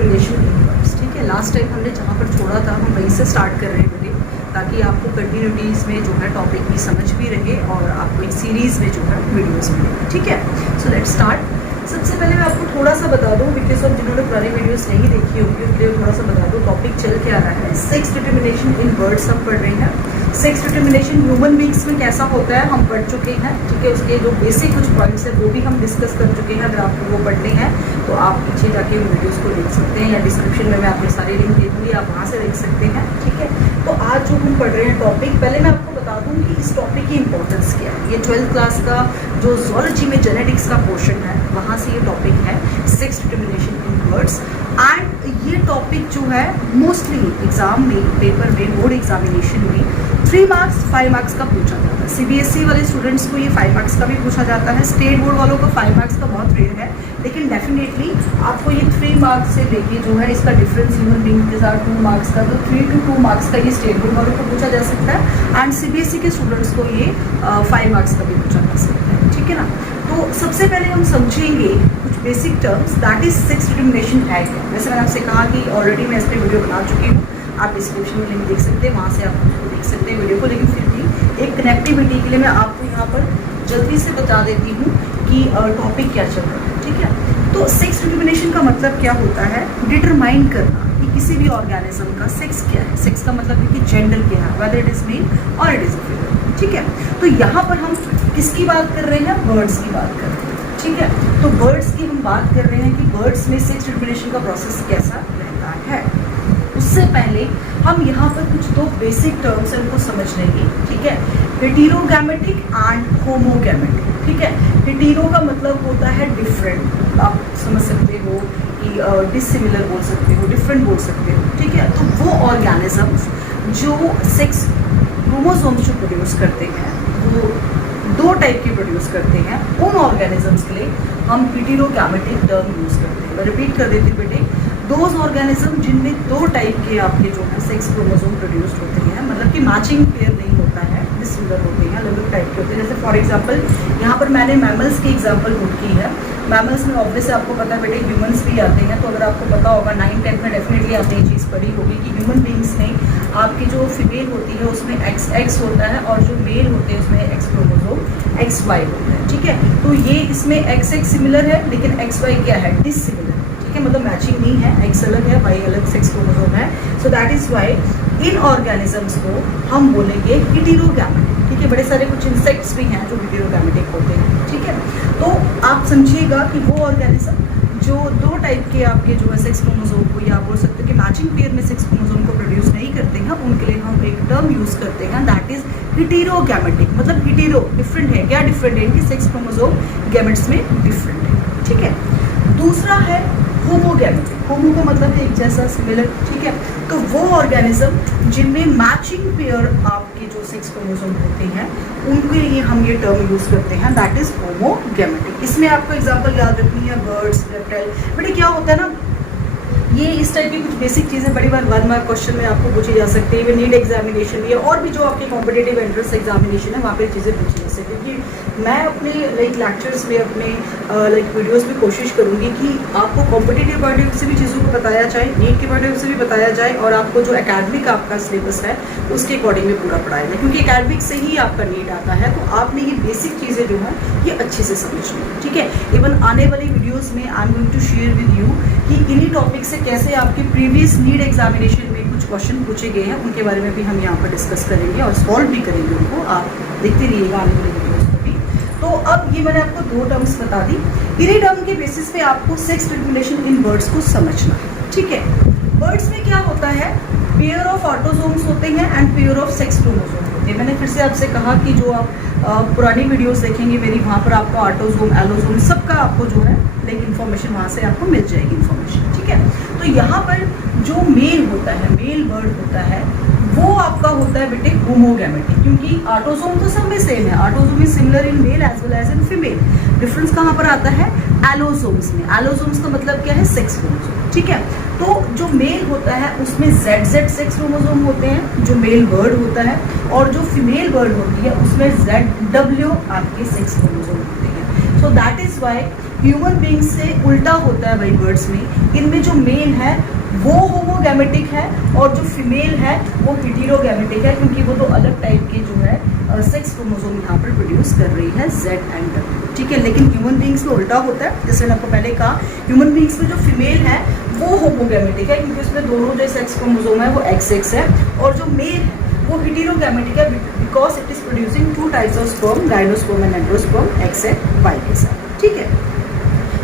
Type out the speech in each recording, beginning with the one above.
Determination in words. ठीक है, last time हमने जहाँ पर छोड़ा था हम वहीं से स्टार्ट कर रहे हैं बेटे, ताकि आपको कंटिन्यूटी इसमें जो है टॉपिक की समझ भी रहे और आपको एक सीरीज़ में जो है वीडियोस मिले। ठीक है, सो लेट्स स्टार्ट। सबसे पहले मैं आपको थोड़ा सा बता दूं, बिकॉज ऑफ जिन्होंने पुरानी वीडियोस नहीं देखी होगी उनके लिए थोड़ा सा बता दूं टॉपिक चल क्या रहा है। सेक्स डिटर्मिनेशन इन वर्ड्स हम पढ़ रहे हैं। सेक्स डिटर्मिनेशन ह्यूमन बीइंग्स में कैसा होता है हम पढ़ चुके हैं। ठीक है, उसके जो बेसिक कुछ पॉइंट्स है वो भी हम डिस्कस कर चुके हैं। अगर आपको वो पढ़ने हैं तो आप पीछे जाके वीडियोज़ को देख सकते हैं, या डिस्क्रिप्शन में मैं आपको सारे लिंक दे दूँगी, आप वहाँ से देख सकते हैं। ठीक है, तो आज जो हम पढ़ रहे हैं टॉपिक, पहले मैं आपको बता दूं कि इस टॉपिक की इंपॉर्टेंस क्या है। ये 12th क्लास का जो ज़ूलॉजी में जेनेटिक्स का पोर्शन है वहाँ से ये टॉपिक है, sex determination in words. And ये टॉपिक जो है मोस्टली एग्जाम में, पेपर में, बोर्ड एग्जामिनेशन में 3 मार्क्स 5 मार्क्स का पूछा जाता है। CBSE वाले स्टूडेंट्स को ये 5 मार्क्स का भी पूछा जाता है। स्टेट बोर्ड वालों को 5 मार्क्स का बहुत रेयर है, लेकिन डेफिनेटली आपको ये 3 मार्क्स से लेके जो है इसका डिफरेंस ह्यूमन बीइंग के साथ 2 मार्क्स का, तो 3 to 2 मार्क्स का ये स्टेट बोर्ड वालों को पूछा जा सकता है। एंड CBSE के स्टूडेंट्स को ये 5 मार्क्स का भी पूछा जा सकता है। ठीक है ना, तो सबसे पहले हम समझेंगे कुछ basic terms, that is sex determination है क्या। वैसे मैंने आपसे कहा कि ऑलरेडी मैं इस पर वीडियो बना चुकी हूँ, आप डिस्क्रिप्शन में लिंक देख सकते हैं, वहाँ से आप उसको देख सकते हैं वीडियो को। लेकिन फिर भी एक कनेक्टिविटी के लिए मैं आपको यहाँ पर जल्दी से बता देती हूँ कि टॉपिक क्या चल रहा है। ठीक है, तो सेक्स डिटर्मिनेशन का मतलब क्या होता है, डिटरमाइन करना कि किसी भी ऑर्गेनिज्म का सेक्स क्या है। सेक्स का मतलब है कि जेंडर क्या है, वेदर इट इज मेल और इट इज अ फीमेल। ठीक है, तो यहाँ पर हम किसकी बात कर रहे हैं, बर्ड्स की बात कर रहे हैं। ठीक है, तो बर्ड्स की हम बात कर रहे हैं कि बर्ड्स में सेक्स डिटर्मिनेशन का प्रोसेस कैसा रहता है। उससे पहले हम यहाँ पर कुछ 2 बेसिक टर्म्स हैं उनको समझ लेंगे। ठीक है, हेटेरोगैमेटिक एंड होमोगैमेटिक। ठीक है, हेटेरो का मतलब होता है डिफरेंट, आप समझ सकते हो कि डिसिमिलर बोल सकते हो, डिफरेंट बोल सकते हो। ठीक है, तो वो ऑर्गेनिजम्स जो सेक्स क्रोमोसोम्स जो प्रोड्यूस करते हैं, वो 2 टाइप के प्रोड्यूस करते हैं, उन ऑर्गेनिजम्स के लिए हम हेटेरोगैमेटिक टर्म यूज़ करते हैं। मैं रिपीट कर देती हूँ बेटे, दोज ऑर्गेनिज्म जिनमें 2 टाइप के आपके जो है सेक्स क्रोमोसोम प्रोड्यूस्ड होते हैं, मतलब कि मैचिंग पेयर नहीं होता है, डिसिमिलर होते हैं, अलग अलग टाइप के होते हैं। जैसे फॉर एग्जांपल यहाँ पर मैंने मैमल्स की एग्जांपल नोट की है। मैमल्स में ऑब्वियसली आपको पता है बेटे ह्यूमंस भी आते हैं, तो अगर आपको पता होगा 9th-10th में डेफिनेटली आपने ये चीज़ पढ़ी होगी कि ह्यूमन बीइंग्स में आपकी जो फीमेल होती है उसमें XX होता है और जो मेल होते हैं उसमें X क्रोमोसोम XY होता है। ठीक है, तो ये इसमें XX सिमिलर है लेकिन XY क्या है, डिसिमिलर। ठीक है, मतलब मैचिंग नहीं है, X अलग है, Y अलग सेक्स क्रोमोसोम है। So that is Y in organisms को हम बोलेंगे हेटेरोगैमेटिक। ठीक है, बड़े सारे कुछ इंसेक्ट्स भी हैं जो हेटेरोगैमेटिक होते हैं। ठीक है, तो आप समझिएगा कि वो ऑर्गेनिज्म जो 2 टाइप के आपके जो है सेक्स क्रोमोसोम को, या बोल सकते हैं कि मैचिंग पेयर में सेक्स क्रोमोसोम को प्रोड्यूस नहीं करते हैं, उनके लिए हम एक टर्म यूज़ करते हैं, दैट इज हेटेरोगैमेटिक। मतलब हेटेरो डिफरेंट है, क्या डिफरेंट है, इनकी सेक्स क्रोमोसोम गैमेट्स में डिफरेंट है। ठीक है, दूसरा है होमोगैमेटिक। होमो का मतलब है एक जैसा, सिमिलर। ठीक है, तो वो ऑर्गेनिज्म जिनमें मैचिंग पेयर आपके जो सेक्स क्रोमोसोम होते हैं उनके लिए हम ये टर्म यूज़ करते हैं, दैट इज होमोगैमेटिक। इसमें आपको एग्जांपल याद रखनी है, बर्ड्स, रेप्टाइल। बट क्या होता है ना, ये इस टाइप की कुछ बेसिक चीज़ें बड़ी बार 1 मार्क क्वेश्चन में आपको पूछी जा सकती है, नीट एग्जामिनेशन भी है, और भी जो आपके कॉम्पिटेटिव एंट्रेंस एग्जामिनेशन है वहाँ पे चीज़ें पूछी जा सकती है। क्योंकि मैं अपने लेक्चर्स में, अपने वीडियोस में कोशिश करूँगी कि आपको कॉम्पिटेटिव पॉइंट ऑफ व्यू से भी चीज़ों को बताया जाए, नीट के पॉइंट ऑफ व्यू से भी बताया जाए, और आपको जो एकेडमिक आपका सिलेबस है उसके अकॉर्डिंग में पूरा पढ़ाया जाए। क्योंकि एकेडमिक से ही आपका नीट आता है, तो आपने ये बेसिक चीज़ें जो है ये अच्छे से समझनी है। ठीक है, इवन आने वाली वीडियोज़ में I am going to share with you कि इन्हीं टॉपिक से कैसे आपके प्रीवियस नीट एग्जामिनेशन में कुछ क्वेश्चन पूछे गए हैं, उनके बारे में भी हम यहाँ पर डिस्कस करेंगे और सॉल्व भी करेंगे उनको। आप देखते रहिएगा आने वाली वीडियोस को भी। तो अब ये मैंने आपको 2 टर्म्स बता दी, इन्हीं टर्म के बेसिस पे आपको सेक्स डिटर्मिनेशन इन बर्ड्स को समझना है। ठीक है, बर्ड्स में क्या होता है, पेयर ऑफ ऑटोसोम्स होते हैं and pair of sex chromosome होते हैं। मैंने फिर से आपसे कहा कि जो आप पुरानी वीडियोस देखेंगे मेरी, वहाँ पर आपको ऑटोसोम, एलोसोम सबका आपको जो है लाइक इन्फॉर्मेशन वहाँ से आपको मिल जाएगी इन्फॉर्मेशन। ठीक है, तो यहाँ पर जो मेल होता है, मेल बर्ड होता है, वो आपका होता है बेटे होमोगैमेटिक, क्योंकि ऑटोसोम तो सब में सेम है, autosome is similar in male as well as in female. Difference कहाँ पर आता है, एलोसोम्स में। एलोसोम्स का मतलब क्या है, सेक्स क्रोमोसोम। ठीक है, तो जो मेल होता है उसमें ZZ सेक्स क्रोमोसोम होते हैं, जो मेल बर्ड होता है, और जो फीमेल बर्ड होती है उसमें ZW आपके सेक्स क्रोमोसोम होते हैं। सो that is why human being से उल्टा होता है भाई बर्ड्स में। इनमें जो मेल है वो होमोगैमेटिक है और जो फीमेल है वो हेटेरोगैमेटिक है, क्योंकि वो दो अलग टाइप के जो है सेक्स क्रोमोसोम यहाँ पर प्रोड्यूस कर रही है Z एंड W, ठीक है। लेकिन ह्यूमन बींग्स में उल्टा होता है, जैसे मैंने आपको पहले कहा ह्यूमन बींग्स में जो फीमेल है वो होमोगैमेटिक है, क्योंकि उसमें दोनों जो सेक्स क्रोमोसोम है वो XX है, और जो मेल है वो हेटेरोगैमेटिक है because it is producing 2 types of sperm, gynosperm and androsperm, X and Y के साथ, ठीक है।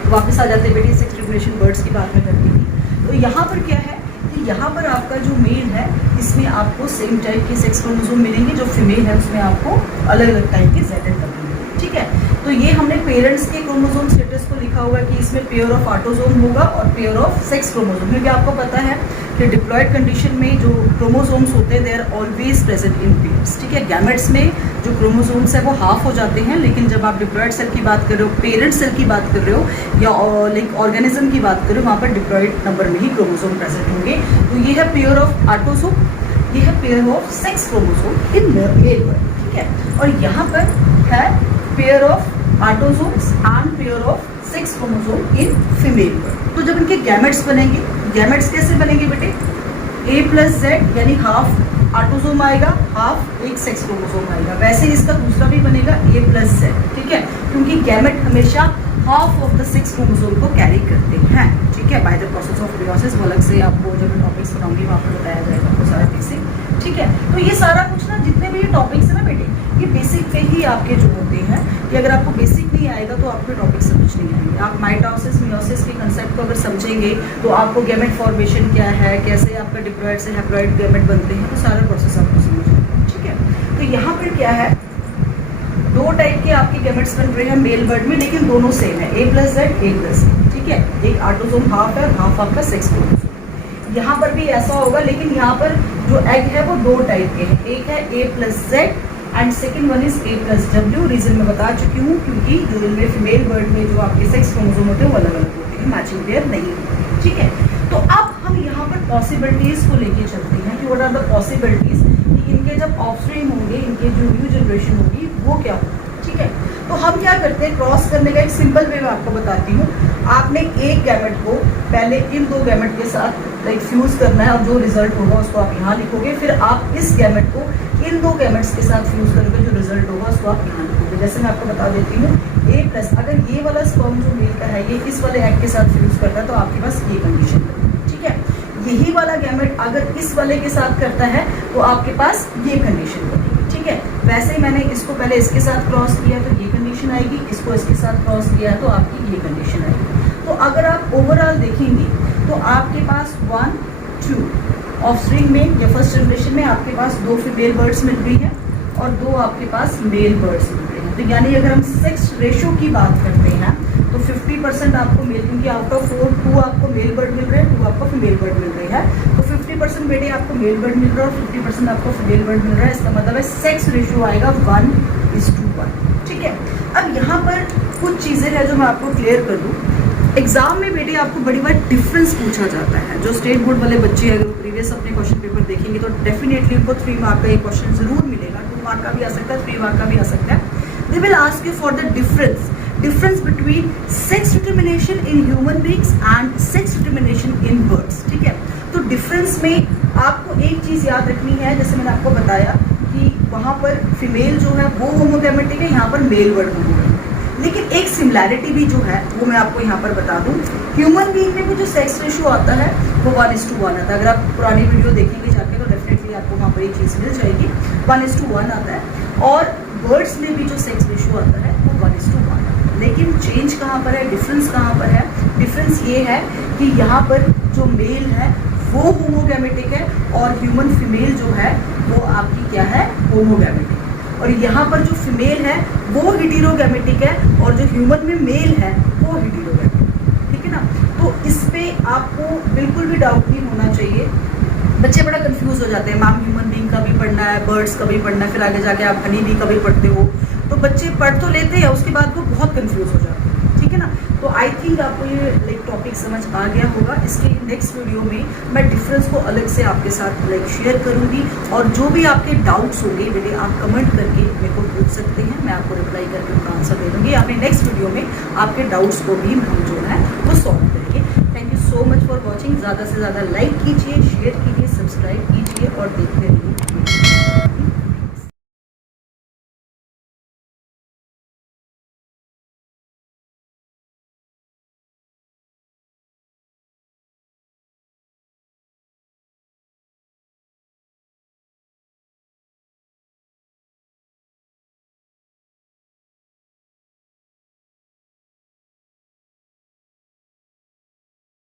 वापस आ जाते हैं बेटी सेक्स डिस्क्रिमिनेशन बर्ड्स की बात में करती थी। तो यहाँ पर क्या है कि यहाँ पर आपका जो मेल है इसमें आपको सेम टाइप के सेक्स क्रोमोसोम मिलेंगे, जो फीमेल है उसमें आपको अलग अलग टाइप के Z एंड W मिलेंगे, ठीक है। तो ये हमने पेरेंट्स के क्रोमोसोम स्टेटस को लिखा हुआ है कि इसमें पेयर ऑफ ऑटोसोम होगा और पेयर ऑफ सेक्स क्रोमोसोम, क्योंकि आपको पता है कि डिप्लॉयड कंडीशन में जो क्रोमोसोम्स होते हैं they are always present in pairs, ठीक है। गैमेट्स में जो क्रोमोसोम्स है वो हाफ हो जाते हैं, लेकिन जब आप डिप्लॉयड सेल की बात कर रहे हो, पेरेंट सेल की बात कर रहे हो या लाइक ऑर्गेनिज्म की बात कर रहे हो, वहाँ पर डिप्लॉयड नंबर में ही क्रोमोसोम प्रेजेंट होंगे। तो ये है पेयर ऑफ ऑटोसोम, ये है pair of sex chromosome in male bird, ठीक है। और यहाँ पर है pair of autosomes and pair of sex chromosome in female bird. तो जब इनके गैमेट्स बनेंगे, गैमेट्स कैसे बनेंगे बेटे, A+Z यानी हाफ ऑटोसोम आएगा, हाफ एक सेक्स क्रोमोसोम आएगा। वैसे इसका दूसरा भी बनेगा A+Z, ठीक है, क्योंकि गैमेट हमेशा half of the sex chromosome को कैरी करते हैं, ठीक है, by the process of meiosis. वो अलग से आपको जब मैं टॉपिक्स बनाऊंगी वहाँ पर बताया जाएगा आपको सारा बेसिक, ठीक है। तो ये सारा कुछ ना जितने भी ये टॉपिक्स है ना बेटे, ये बेसिक पे ही आपके जो होते हैं कि अगर आपको बेसिक नहीं आएगा तो आपको टॉपिक समझ नहीं आएंगे। आप माइटोसिस मेयोसिस के कंसेप्ट को अगर समझेंगे तो आपको गैमेट फॉर्मेशन क्या है, कैसे आपका डिप्लॉयड से हैप्लॉयड गैमेट बनते हैं, तो सारा प्रोसेस आपको समझ आएगा, ठीक है। तो यहाँ पर क्या है, दो टाइप के आपके गैमेट्स बन रहे हैं मेल बर्ड में, लेकिन दोनों सेम है, A+Z A+A, ठीक है। एक ऑटोसोम हाफ है, हाफ आपका सेक्स क्रोमोसोम। यहाँ पर भी ऐसा होगा, लेकिन यहाँ पर जो एग है वो दो टाइप के हैं, एक है A+Z and second one is A+W। Reason मैं बता चुकी हूँ, क्योंकि जो इनमें फीमेल बर्ड में जो आपके सेक्स क्रोमोसोम होते हैं वो अलग अलग होते हैं, मैचिंग पेयर नहीं होते, ठीक है। तो अब हम यहाँ पर पॉसिबिलिटीज को लेके चलते हैं कि व्हाट आर द पॉसिबिलिटीज, इनके जब ऑफस्प्रिंग होंगे, इनके जो न्यू जनरेशन होगी वो क्या होगा, ठीक है। तो हम क्या करते हैं, क्रॉस करने का एक सिंपल वे मैं आपको बताती हूँ। आपने एक गैमेट को पहले इन दो गैमेट के साथ लाइक फ्यूज करना है और जो रिजल्ट होगा उसको आप यहाँ लिखोगे, फिर आप इस गैमेट को इन दो गैमेट्स के साथ फ्यूज करोगे, जो रिजल्ट होगा उसको आप यहाँ लिखोगे। जैसे मैं आपको बता देती हूँ, A+, अगर ये वाला स्पर्म जो मेल का है ये इस वाले एग के साथ फ्यूज करता है तो आपके पास ये कंडीशन है, ठीक है। यही वाला गैमेट अगर इस वाले के साथ करता है तो आपके पास ये कंडीशन बनेगी, ठीक है। वैसे ही मैंने इसको पहले इसके साथ क्रॉस किया तो ये कंडीशन आएगी, इसको इसके साथ क्रॉस किया है तो आपकी ये कंडीशन आएगी। तो अगर आप ओवरऑल देखेंगे तो आपके पास 1, 2 ऑफस्प्रिंग में या फर्स्ट जनरेशन में आपके पास 2 फीमेल बर्ड्स मिल रही है और 2 आपके पास मेल बर्ड्स मिल रहे हैं। तो यानी अगर हम सेक्स रेशो की बात करते हैं तो 50% आपको मेल, क्योंकि आउट ऑफ 4 2 आपको मेल बर्ड मिल रहे हैं, 2 आपको फीमेल बर्ड मिल रही है, तो 50% बेटे आपको मेल बर्ड मिल रहा है और 50% आपको फीमेल बर्ड मिल रहा है। इसका मतलब है सेक्स रेशो आएगा 1:1, ठीक है। अब यहाँ पर कुछ चीज़ें हैं जो मैं आपको क्लियर कर दूँ। एग्जाम में बेटे आपको बड़ी बार डिफरेंस पूछा जाता है। जो स्टेट बोर्ड वाले बच्चे अगर प्रीवियस अपने क्वेश्चन पेपर देखेंगे तो डेफिनेटली उनको 3 मार्क का एक क्वेश्चन जरूर मिलेगा, 2 मार्क का भी आ सकता है, 3 मार्क का भी आ सकता है। They will ask you for the difference between sex determination in human beings and sex determination in birds, ठीक है। तो डिफरेंस में आपको एक चीज़ याद रखनी है, जैसे मैंने आपको बताया कि वहाँ पर फीमेल जो है वो होमोगैमेटिक है, यहाँ पर मेल बर्ड होमोगैमेटिक। लेकिन एक सिमिलैरिटी भी जो है वो मैं आपको यहाँ पर बता दूँ, ह्यूमन बीइंग में भी जो सेक्स रेशियो आता है वो 1:1 आता है। अगर आप पुरानी वीडियो देखेंगे जाके तो डेफिनेटली आपको वहाँ पर ये चीज़ मिल जाएगी, 1:1 आता है। और बर्ड्स में भी जो सेक्स रेशियो आता है वो 1:1 आता है। लेकिन चेंज कहाँ पर है, डिफरेंस कहाँ पर है? डिफरेंस ये है कि यहाँ पर जो मेल है वो होमोगैमेटिक है और ह्यूमन फीमेल जो है वो आपकी क्या है, होमोगैमेटिक। और यहाँ पर जो फीमेल है वो हेटेरोगैमेटिक है और जो ह्यूमन में मेल है वो हेटेरोगैमेटिक, ठीक है ना। तो इस पे आपको बिल्कुल भी डाउट नहीं होना चाहिए। बच्चे बड़ा कंफ्यूज हो जाते हैं, मैम ह्यूमन बीइंग का भी पढ़ना है, बर्ड्स का भी पढ़ना है, फिर आगे जाके आप हनी बी का भी पढ़ते हो, तो बच्चे पढ़ तो लेते हैं उसके बाद वो बहुत कंफ्यूज हो जाते हैं, ठीक है ना। तो तो आई थिंक आपको ये लाइक टॉपिक समझ आ गया होगा। इसके नेक्स्ट वीडियो में मैं डिफरेंस को अलग से आपके साथ लाइक शेयर करूँगी, और जो भी आपके डाउट्स होंगे बेटे आप कमेंट करके मेरे को पूछ सकते हैं, मैं आपको रिप्लाई करके उनका आंसर दे दूँगी। आपने नेक्स्ट वीडियो में आपके डाउट्स को भी हम जो है वो सॉल्व करेंगे। Thank you so much for watching. ज़्यादा से ज़्यादा लाइक कीजिए, शेयर कीजिए, सब्सक्राइब कीजिए और देखते रहिए।